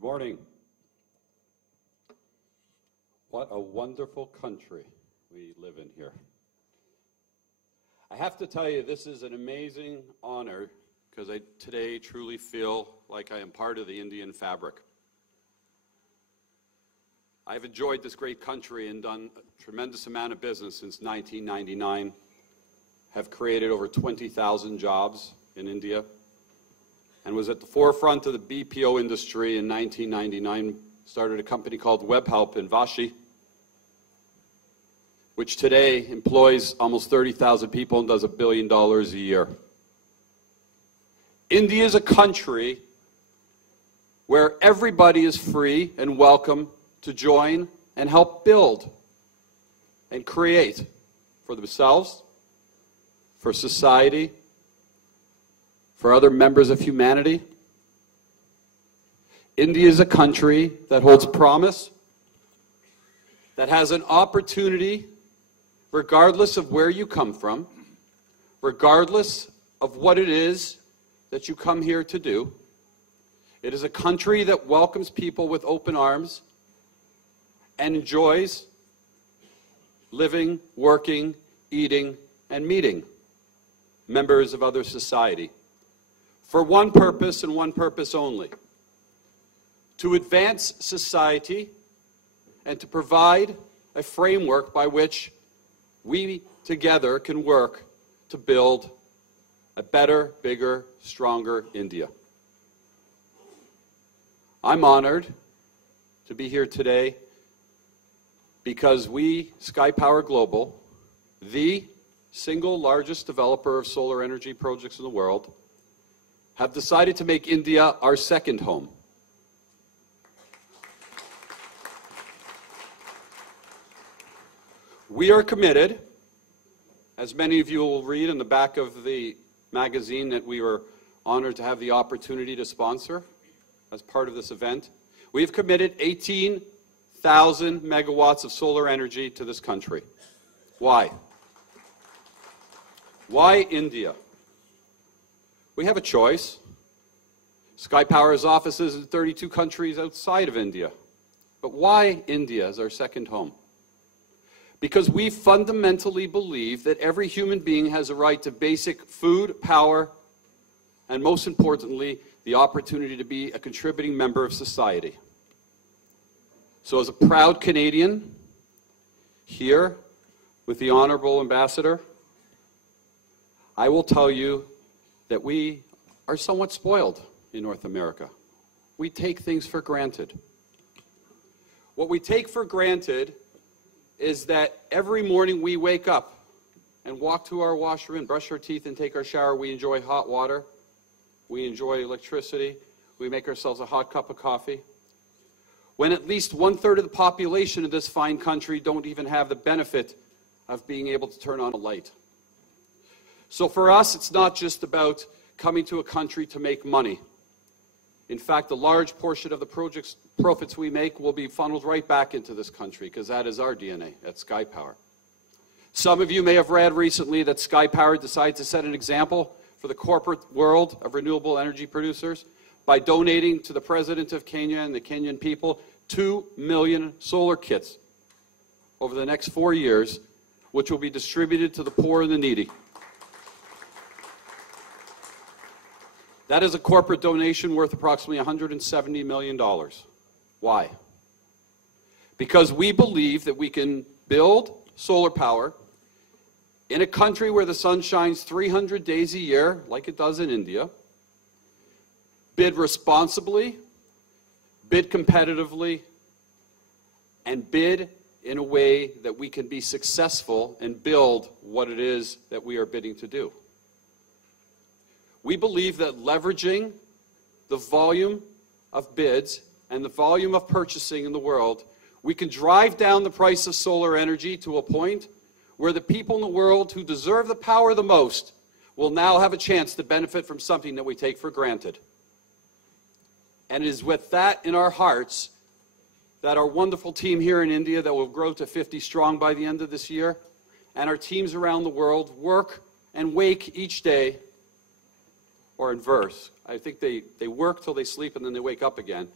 Good morning. What a wonderful country we live in here. I have to tell you, this is an amazing honor because I today truly feel like I am part of the Indian fabric. I've enjoyed this great country and done a tremendous amount of business since 1999, have created over 20,000 jobs in India, and was at the forefront of the BPO industry in 1999, started a company called WebHelp in Vashi, which today employs almost 30,000 people and does $1 billion a year. India is a country where everybody is free and welcome to join and help build and create for themselves, for society, for other members of humanity. India is a country that holds promise, that has an opportunity, regardless of where you come from, regardless of what it is that you come here to do. It is a country that welcomes people with open arms and enjoys living, working, eating, and meeting members of other society for one purpose and one purpose only: to advance society and to provide a framework by which we together can work to build a better, bigger, stronger India. I'm honored to be here today because we, SkyPower Global, the single largest developer of solar energy projects in the world, have decided to make India our second home. We are committed, as many of you will read in the back of the magazine that we were honored to have the opportunity to sponsor as part of this event. We have committed 18,000 megawatts of solar energy to this country. Why? Why India? We have a choice. SkyPower has offices in 32 countries outside of India. But why India as our second home? Because we fundamentally believe that every human being has a right to basic food, power, and most importantly, the opportunity to be a contributing member of society. So as a proud Canadian, here with the Honorable Ambassador, I will tell you that we are somewhat spoiled in North America. We take things for granted. What we take for granted is that every morning we wake up and walk to our washroom, brush our teeth, and take our shower. We enjoy hot water. We enjoy electricity. We make ourselves a hot cup of coffee. When at least 1/3 of the population of this fine country don't even have the benefit of being able to turn on a light. So for us, it's not just about coming to a country to make money. In fact, a large portion of the project's profits we make will be funneled right back into this country because that is our DNA at SkyPower. Some of you may have read recently that SkyPower decided to set an example for the corporate world of renewable energy producers by donating to the President of Kenya and the Kenyan people 2 million solar kits over the next 4 years, which will be distributed to the poor and the needy. That is a corporate donation worth approximately $170 million. Why? Because we believe that we can build solar power in a country where the sun shines 300 days a year, like it does in India, bid responsibly, bid competitively, and bid in a way that we can be successful and build what it is that we are bidding to do. We believe that leveraging the volume of bids and the volume of purchasing in the world, we can drive down the price of solar energy to a point where the people in the world who deserve the power the most will now have a chance to benefit from something that we take for granted. And it is with that in our hearts that our wonderful team here in India that will grow to 50 strong by the end of this year, and our teams around the world work and wake each day, or in verse. I think they work till they sleep and then they wake up again.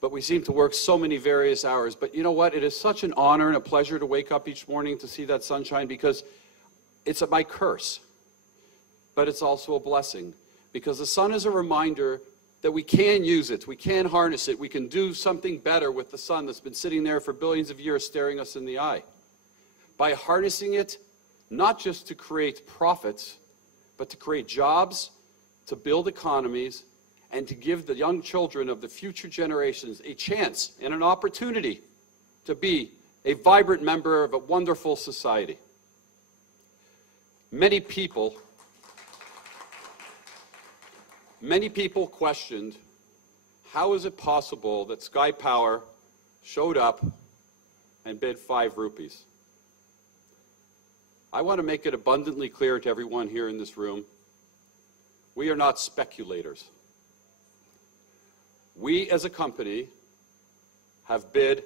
but we seem to work so many various hours. But you know what? It is such an honor and a pleasure to wake up each morning to see that sunshine, because it's my curse, but it's also a blessing, because the sun is a reminder that we can use it, we can harness it, we can do something better with the sun that's been sitting there for billions of years staring us in the eye. By harnessing it, not just to create profits, but to create jobs, to build economies, and to give the young children of the future generations a chance and an opportunity to be a vibrant member of a wonderful society. Many people questioned, how is it possible that SkyPower showed up and bid 5 rupees? I want to make it abundantly clear to everyone here in this room, we are not speculators. We as a company have bid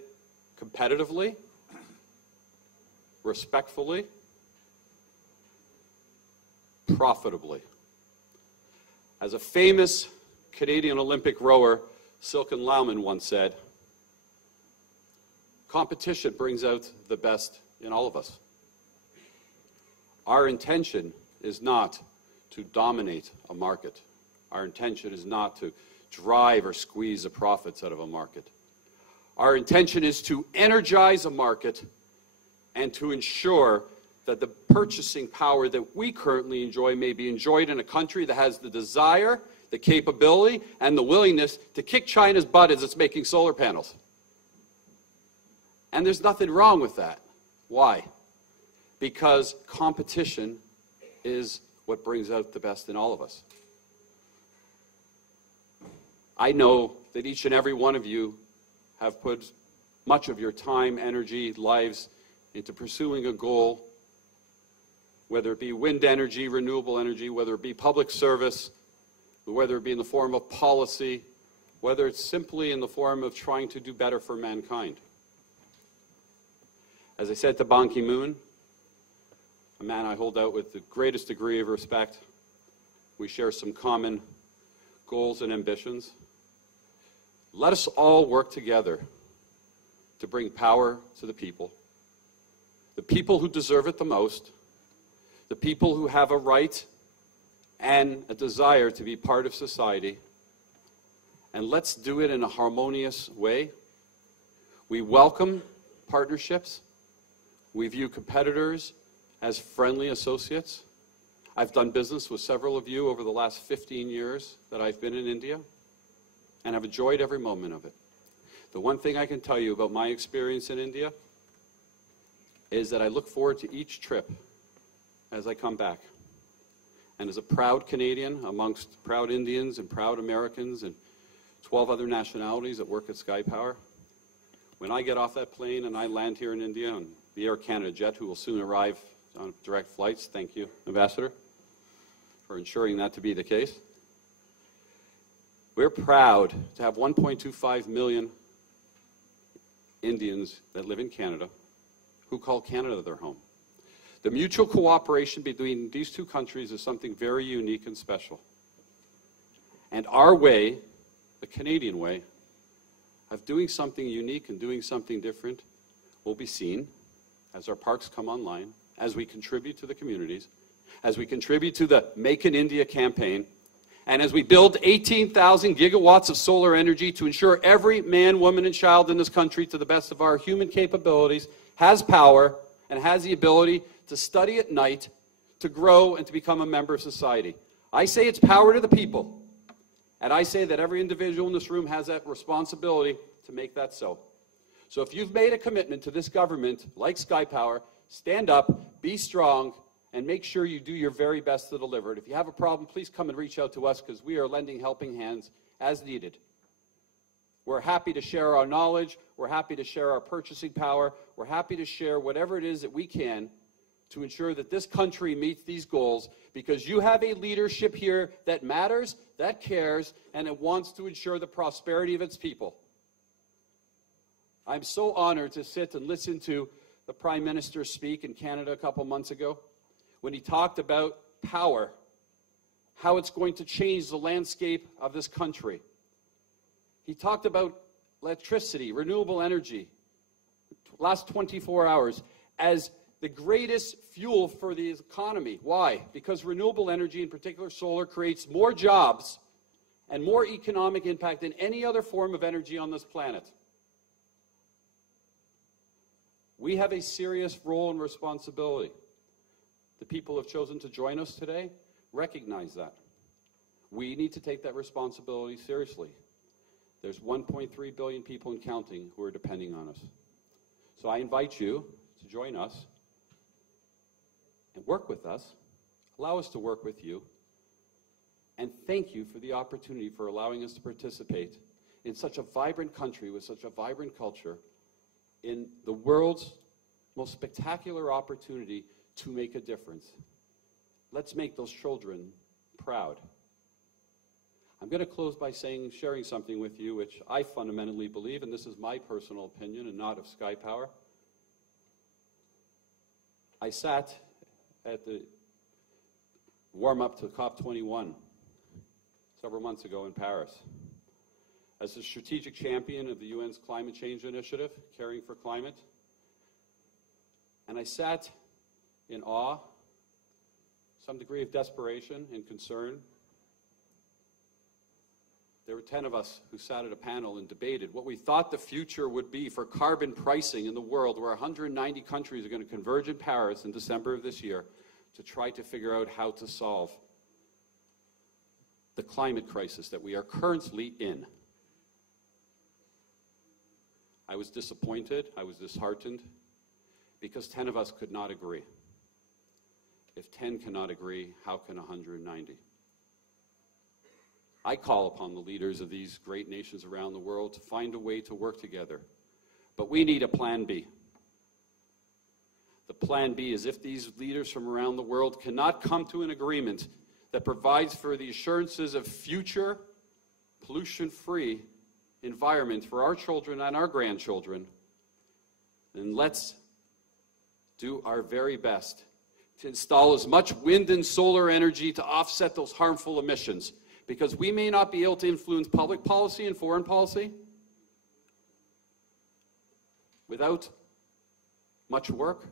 competitively, respectfully, profitably. As a famous Canadian Olympic rower, Silken Laumann, once said, competition brings out the best in all of us. Our intention is not to dominate a market. Our intention is not to drive or squeeze the profits out of a market. Our intention is to energize a market and to ensure that the purchasing power that we currently enjoy may be enjoyed in a country that has the desire, the capability, and the willingness to kick China's butt as it's making solar panels. And there's nothing wrong with that. Why? Because competition is what brings out the best in all of us. I know that each and every one of you have put much of your time, energy, lives into pursuing a goal, whether it be wind energy, renewable energy, whether it be public service, whether it be in the form of policy, whether it's simply in the form of trying to do better for mankind. As I said to Ban Ki-moon, a man I hold out with the greatest degree of respect, we share some common goals and ambitions. Let us all work together to bring power to the people who deserve it the most, the people who have a right and a desire to be part of society, and let's do it in a harmonious way. We welcome partnerships. We view competitors as friendly associates. I've done business with several of you over the last 15 years that I've been in India, and I've enjoyed every moment of it. The one thing I can tell you about my experience in India is that I look forward to each trip as I come back. And as a proud Canadian amongst proud Indians and proud Americans and 12 other nationalities that work at SkyPower, when I get off that plane and I land here in India on the Air Canada jet, who will soon arrive on direct flights, thank you, Ambassador, for ensuring that to be the case. We're proud to have 1.25 million Indians that live in Canada who call Canada their home. The mutual cooperation between these two countries is something very unique and special. And our way, the Canadian way, of doing something unique and doing something different will be seen as our parks come online, as we contribute to the communities, as we contribute to the Make in India campaign, and as we build 18,000 gigawatts of solar energy to ensure every man, woman, and child in this country, to the best of our human capabilities, has power and has the ability to study at night, to grow, and to become a member of society. I say it's power to the people, and I say that every individual in this room has that responsibility to make that so. So if you've made a commitment to this government, like SkyPower, stand up, be strong, and make sure you do your very best to deliver it. If you have a problem, please come and reach out to us, because we are lending helping hands as needed. We're happy to share our knowledge. We're happy to share our purchasing power. We're happy to share whatever it is that we can to ensure that this country meets these goals, because you have a leadership here that matters, that cares, and it wants to ensure the prosperity of its people. I'm so honored to sit and listen to the Prime Minister speak in Canada a couple months ago, when he talked about power, how it's going to change the landscape of this country. He talked about electricity, renewable energy, last 24 hours, as the greatest fuel for the economy. Why? Because renewable energy, in particular solar, creates more jobs and more economic impact than any other form of energy on this planet. We have a serious role and responsibility. The people who have chosen to join us today recognize that. We need to take that responsibility seriously. There's 1.3 billion people and counting who are depending on us. So I invite you to join us and work with us, allow us to work with you, and thank you for the opportunity for allowing us to participate in such a vibrant country with such a vibrant culture in the world's most spectacular opportunity to make a difference. Let's make those children proud. I'm going to close by sharing something with you which I fundamentally believe, and this is my personal opinion and not of SkyPower. I sat at the warm-up to COP21 several months ago in Paris as the strategic champion of the UN's climate change initiative, Caring for Climate. And I sat in awe, some degree of desperation and concern. There were 10 of us who sat at a panel and debated what we thought the future would be for carbon pricing in the world, where 190 countries are going to converge in Paris in December of this year to try to figure out how to solve the climate crisis that we are currently in. I was disappointed, I was disheartened, because 10 of us could not agree. If 10 cannot agree, how can 190? I call upon the leaders of these great nations around the world to find a way to work together. But we need a plan B. The plan B is if these leaders from around the world cannot come to an agreement that provides for the assurances of future pollution-free environment for our children and our grandchildren, then let's do our very best to install as much wind and solar energy to offset those harmful emissions. Because we may not be able to influence public policy and foreign policy. Without much work,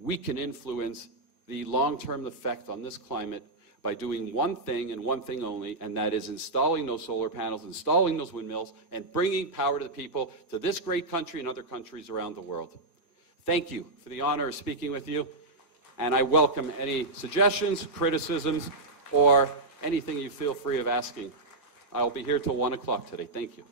we can influence the long-term effect on this climate by doing one thing and one thing only, and that is installing those solar panels, installing those windmills, and bringing power to the people, to this great country and other countries around the world. Thank you for the honor of speaking with you, and I welcome any suggestions, criticisms, or anything you feel free of asking. I'll be here till 1 o'clock today. Thank you.